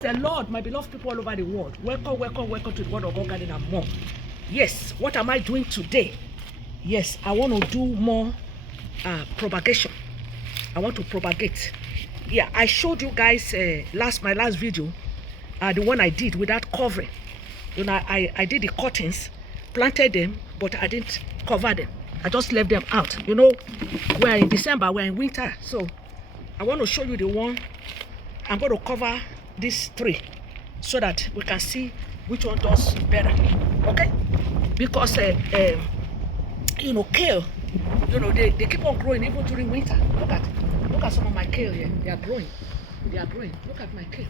The Lord, my beloved people all over the world, welcome, welcome, welcome to the Word of God Garden and more. Yes, what am I doing today? Yes, I want to do more propagation. I want to propagate. Yeah, I showed you guys my last video, the one I did with that covering. You know, I did the cuttings, planted them, but I didn't cover them. I just left them out. You know, we're in December, we're in winter, so I want to show you the one. I'm going to cover these three so that we can see which one does better. Okay? Because you know, kale, you know, they keep on growing even during winter. Look at some of my kale here. They are growing. They are growing. Look at my kale.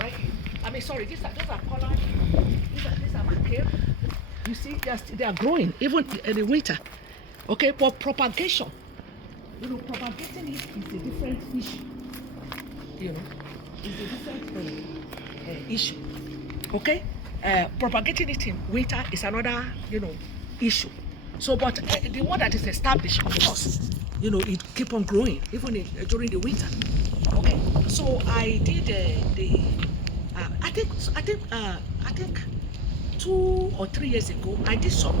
Right? I mean, sorry, those are colored. These are my kale. You see, they are growing even in the winter. Okay, but propagation, you know, propagating it is a different issue. You know, is a different issue. Okay, propagating it in winter is another, you know, issue. So, but the one that is established, of course, you know, it keep on growing even during the winter. Okay, so I did I think 2 or 3 years ago I did some,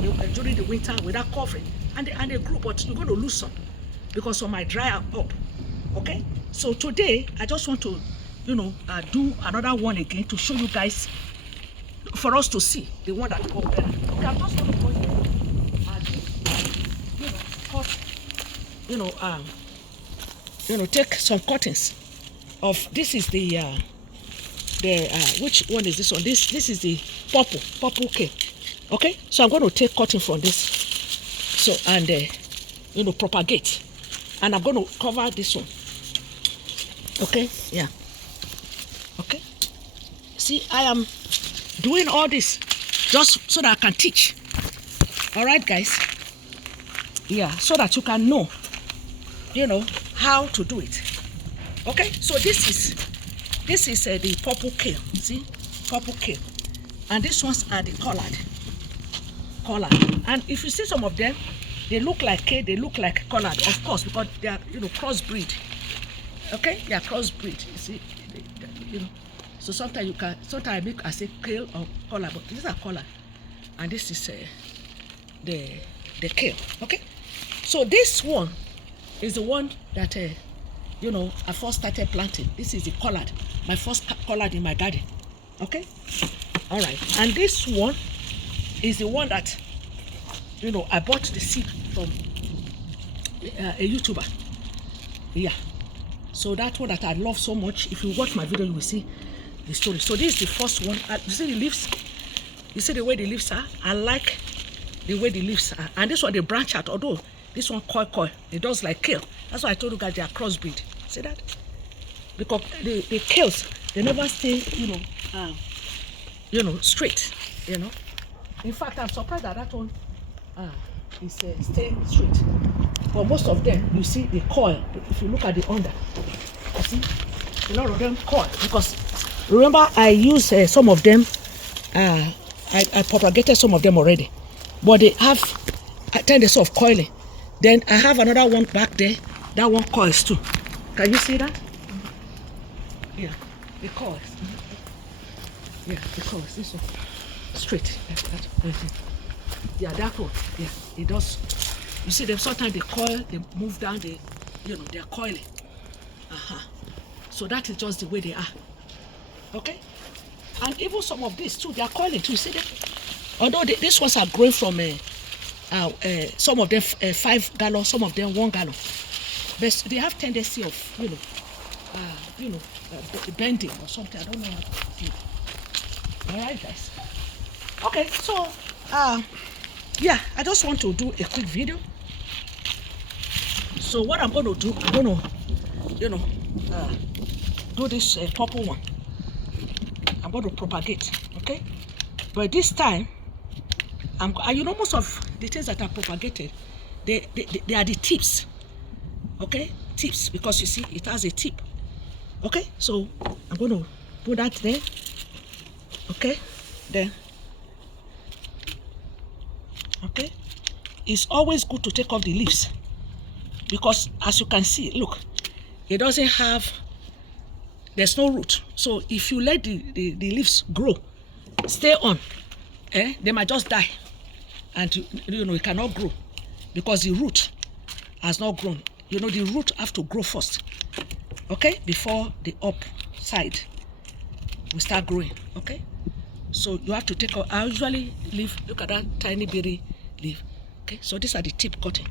you know, during the winter without covering, and they grew, but you're going to lose some because of my dry up. Okay, so today I just want to, you know, do another one again to show you guys, for us to see the one that got better. Okay, I'm just going to go here and, you know, cut, you know, take some cuttings of, this is the which one is this one? This is the purple cane. Okay, so I'm going to take cutting from this, so, and you know, propagate, and I'm going to cover this one. Okay, yeah. Okay, see, I am doing all this just so that I can teach. All right, guys. Yeah, so that you can know, you know, how to do it. Okay, so this is the purple kale. See, purple kale, and these ones are the collared. And if you see some of them, they look like kale, they look like collard, of course, because they are, you know, crossbreed. Okay, they are crossbreed. You see, you know. So sometimes I say kale or collard, but these are collard, and this is the kale. Okay, so this one is the one that you know, I first started planting. This is the collard, my first collard in my garden. Okay, all right, and this one is the one that, you know, I bought the seed from a YouTuber. Yeah, so that one that I love so much. If you watch my video, you will see the story. So this is the first one. You see the leaves? You see the way the leaves are? I like the way the leaves are. And this one, they branch out, although this one coil. It does like kale. That's why I told you guys they are crossbreed. See that? Because the kales, they never stay, you know, straight, you know. In fact, I'm surprised that one is staying straight. But most of them, you see the coil. If you look at the under, you see a lot of them coil. Because remember, I used some of them. I propagated some of them already, but they have a tendency of coiling. Then I have another one back there. That one coils too. Can you see that? Yeah, it coils. Yeah, it coils. This one straight. Yeah, that one. Yeah, it does. You see them, sometimes they coil, they move down, they, you know, they're coiling. So that is just the way they are. Okay? And even some of these too, they are coiling too. You see them? Although these ones are growing from some of them 5 gallons, some of them 1 gallon. But they have tendency of, you know, bending or something. I don't know how to do. All right, guys. Okay, so yeah, I just want to do a quick video. So what I'm going to do, I'm going to, you know, do this purple one. I'm going to propagate, okay? But this time, you know, most of the things that are propagated, they are the tips, okay? Tips, because you see, it has a tip, okay? So I'm going to put that there, okay? Then, okay? It's always good to take off the leaves, because as you can see, look, it doesn't have there's no root. So if you let the leaves grow, stay on, they might just die, and it cannot grow because the root has not grown. The root have to grow first, okay, before the up side will start growing. Okay, so you have to take out. I usually leave. Look at that tiny berry leaf. Okay, so these are the tip cutting.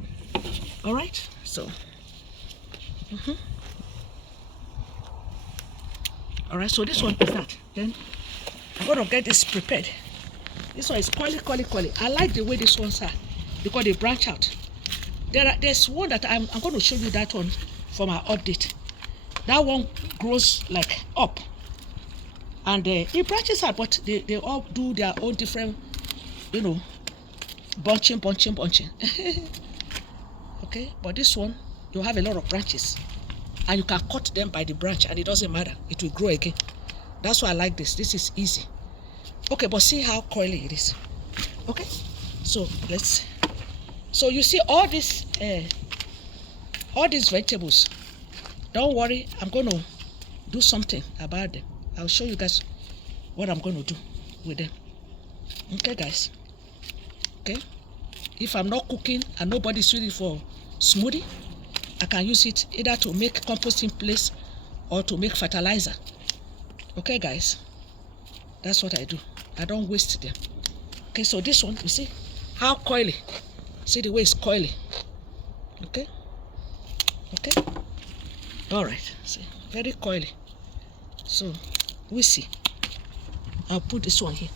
All right, so all right, so this one is that. Then I'm going to get this prepared. This one is quality. I like the way these ones are because they branch out. There's one that I'm going to show you, that one for my update. That one grows like up, and it branches out, but they all do their own different, bunching. Okay, but this one, you have a lot of branches, and you can cut them by the branch, and it doesn't matter, it will grow again. That's why I like this. This is easy. Okay, but see how coily it is. Okay, so so you see all these vegetables. Don't worry, I'm going to do something about them. I'll show you guys what I'm going to do with them. Okay, guys. Okay, if I'm not cooking and nobody's using it for smoothie, I can use it either to make composting place or to make fertilizer. Okay, guys, that's what I do. I don't waste them. Okay, so this one, you see how coily. See the way it's coily. Okay, all right, see, very coily. So we see, I'll put this one here.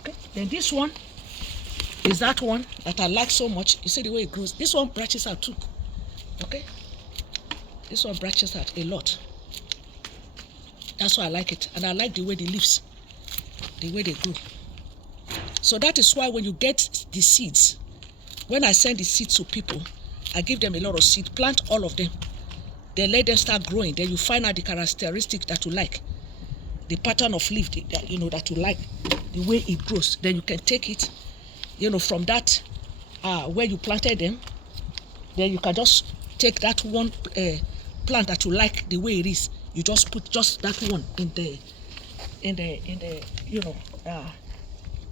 Okay, then this one is that one that I like so much. You see the way it grows. This one branches out too. Okay, this one branches out a lot. That's why I like it, and I like the way the leaves, the way they grow. So that is why when you get the seeds, when I send the seeds to people, I give them a lot of seed. Plant all of them, then let them start growing. Then you find out the characteristics that you like, the pattern of leaf that you like, the way it grows. Then you can take it, from that where you planted them. Then you can just take that one plant that you like the way it is. You just put just that one in the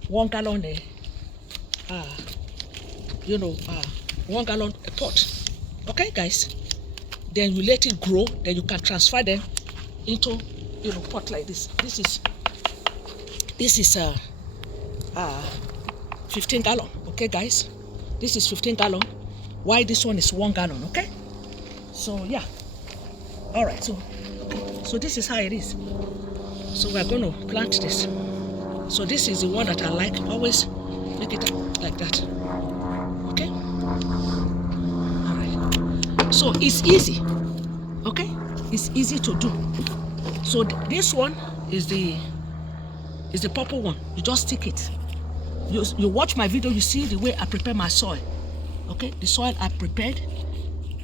1 gallon 1 gallon pot. Okay, guys, then you let it grow. Then you can transfer them into pot like this. This is 15 gallon. Okay, guys, this is 15 gallon. Why this one is 1 gallon? Okay, so yeah, all right, so this is how it is. So we're going to plant this. So this is the one that I like. Always make it like that. Okay, all right, so it's easy. Okay, it's easy to do. So this one is the purple one. You just stick it. You watch my video, you see the way I prepare my soil. Okay, the soil I prepared,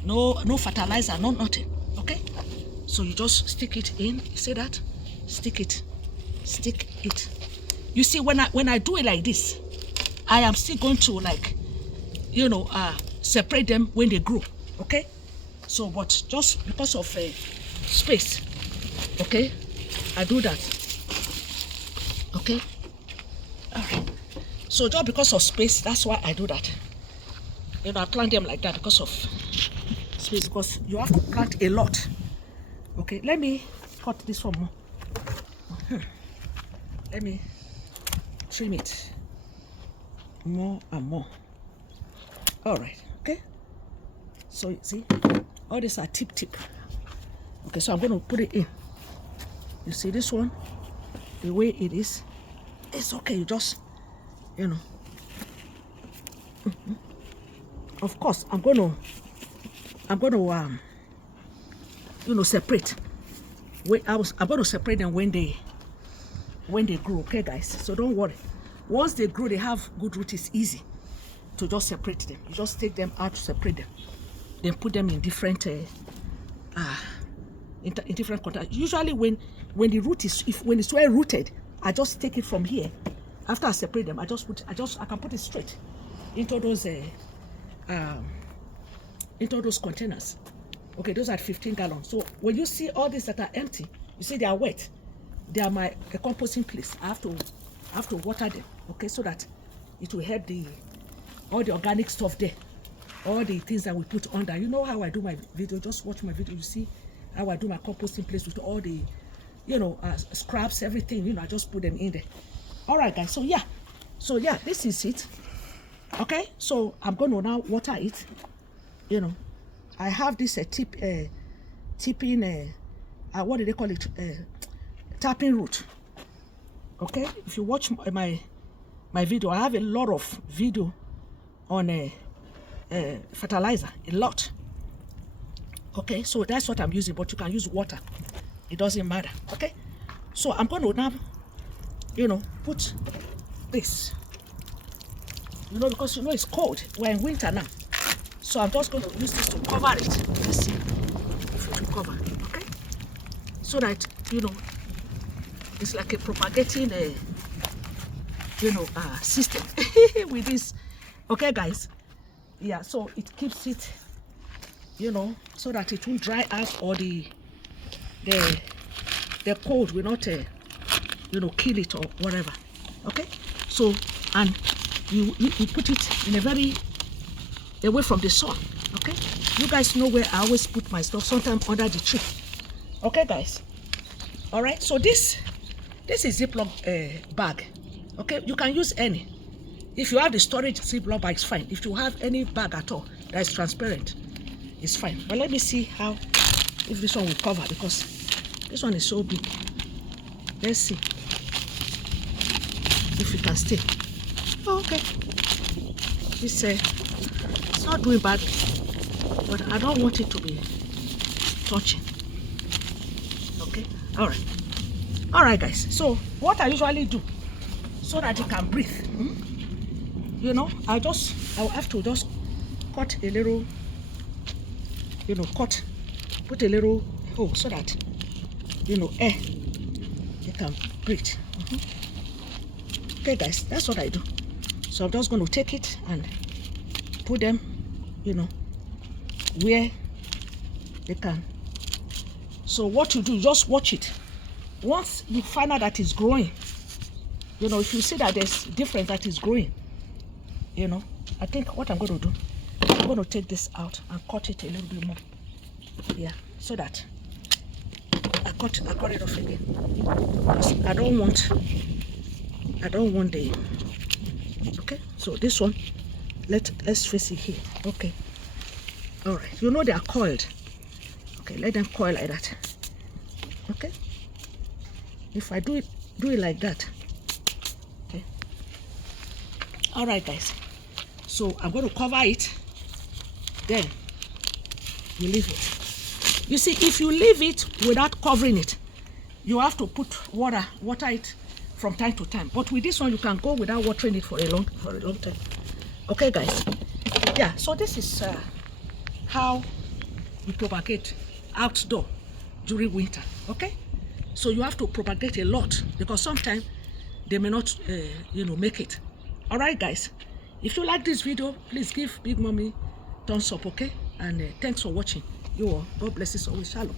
no fertilizer, no nothing. Okay, so you just stick it in. You see that? Stick it. You see, when I do it like this, I am still going to separate them when they grow. Okay, so but just because of space, okay, I do that. Okay, all right. So just because of space, that's why I do that. I plant them like that because of space, because you have to plant a lot. Okay, let me cut this one more. Let me trim it more and more. All right, okay. So you see, all these are tip. Okay, so I'm going to put it in. You see this one, the way it is, it's okay. You just, Of course, I'm going to separate. I'm going to separate them when they grow. Okay, guys. So don't worry. Once they grow, they have good root. It's easy to just separate them. You just take them out to separate them, then put them in different in different containers. Usually, when the root is when it's well rooted, I just take it from here. After I separate them, I can put it straight into those containers. Okay, those are 15 gallons. So when you see all these that are empty, You see, they are wet. They are my composting place. I have to water them, okay, so that it will help all the organic stuff there, all the things that we put under. You know how I do my video. Just watch my video. You see how I do my composting place with all the, scraps, everything. I just put them in there. All right, guys. So yeah, this is it. Okay, so I'm going to now water it. I have this tipping, what do they call it? Tapping root. Okay, if you watch my video, I have a lot of video on fertilizer, a lot. Okay, so that's what I'm using, but you can use water. It doesn't matter. Okay, so I'm going to now, put this. Because it's cold. We're in winter now. So I'm just going to use this to cover it. Let's see if it will cover. Okay? So that, it's like a propagating, system with this. Okay, guys? Yeah, so it keeps it, so that it won't dry out, or the cold will not, kill it or whatever. Okay? So, and you put it in a very away from the sun. Okay, you guys know where I always put my stuff, sometimes under the tree. Okay, guys. All right, so this is Ziploc bag. Okay, you can use any. If you have the storage Ziploc bag, it's fine. If you have any bag at all that is transparent, it's fine. But let me see if this one will cover, because this one is so big. Let's see if it can stay. Oh, okay, it's not doing badly, but I don't want it to be touching. Okay, all right, guys. So what I usually do, so that it can breathe, I'll have to just cut a little, put a little hole, so that air, it can breathe. Okay, guys, that's what I do. So I'm just going to take it and put them, where they can. So what you do, just watch it. Once you find out that it's growing, if you see that there's difference that is growing, I think what I'm going to do, I'm going to take this out and cut it a little bit more. Yeah, so that I cut it off again. Because I don't want the. Okay, so this one, let's face it here. Okay, all right, they are coiled. Okay, let them coil like that. Okay, if I do it like that. Okay, all right, guys, so I'm going to cover it, then you leave it. You see, if you leave it without covering it, you have to put water it from time to time. But with this one, you can go without watering it for a long time. Okay, guys. Yeah, so this is how you propagate outdoor during winter. Okay, so you have to propagate a lot, because sometimes they may not make it. All right, guys, if you like this video, please give Big Mommy thumbs up. Okay, and thanks for watching. You all, God bless you always. Shalom.